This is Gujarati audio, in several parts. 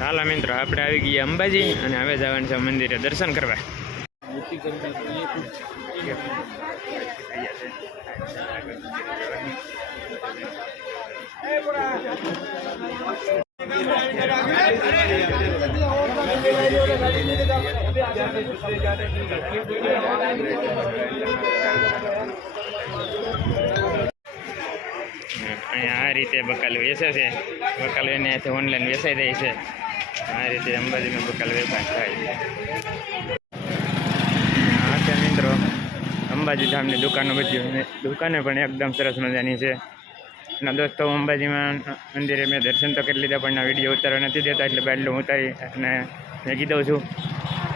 હાલા મિત્રો આપણે આવી ગયા અંબાજી અને હવે જવાનું છે મંદિરે દર્શન કરવા. અહીંયા આ રીતે બકાલ વેચે છે. બકાલ એને ઓનલાઈન વેચાઈ રહી છે. આ રીતે અંબાજીનો બકાલ વેપાર થાય છે. આ છે મિત્રો અંબાજી ધામની દુકાનો બધી. દુકાને પણ એકદમ સરસ મજાની છે. અને દોસ્તો અંબાજીમાં મંદિરે મેં દર્શન તો કરી લીધા, પણ વિડીયો ઉતારવા નથી દેતા, એટલે બાટલું ઉતારી અને મેં દઉં છું.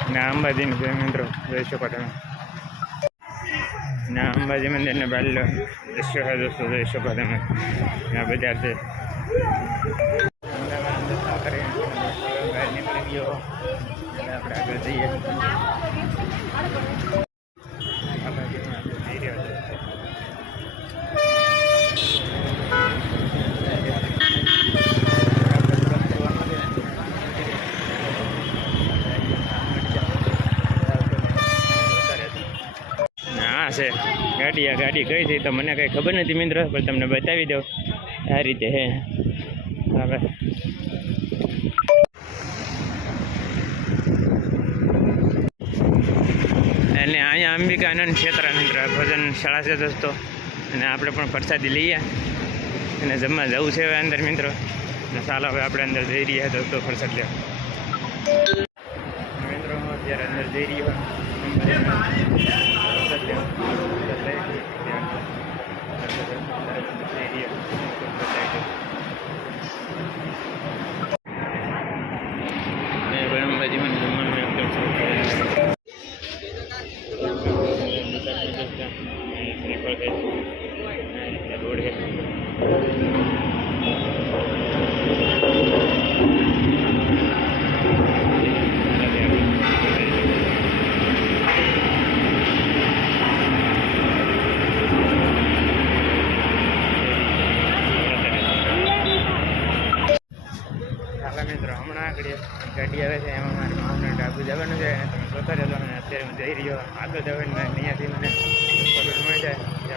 અને અંબાજીનું છે મિત્રો, જોઈ શકો તમે. ના અંબાજી મંદિરને બાટલો દ્રશ્ય છે દોસ્તો, જોઈ શકો તમે. આ બજાર છે. આપણે આગળ જઈએ. છે ગાડી કઈ થઈ તો મને કંઈ ખબર નથી મિત્ર, પણ તમને બતાવી દઉં. આ રીતે હે હવે એટલે અહીંયા અંબિકા આનંદ ક્ષેત્ર મિત્ર ભોજન શાળા છે દોસ્તો. અને આપણે પણ પ્રસાદી લઈએ અને જમવા જવું છે હવે અંદર મિત્રો. અને ચાલો હવે આપણે અંદર જઈ રહ્યા દોસ્તો પ્રસાદ લેવા. મિત્રો હું અત્યારે અંદર જઈ રહ્યો रोड है. મિત્રો હમણાં આગળ ગાડી આવે છે, એમાં મારે મામલે ડાબુ જવાનું છે. તમે જોતા રહેજો. અને અત્યારે હું જઈ રહ્યો આગળ જવાનું, અહીંયાથી મને ખબર મળી જાય.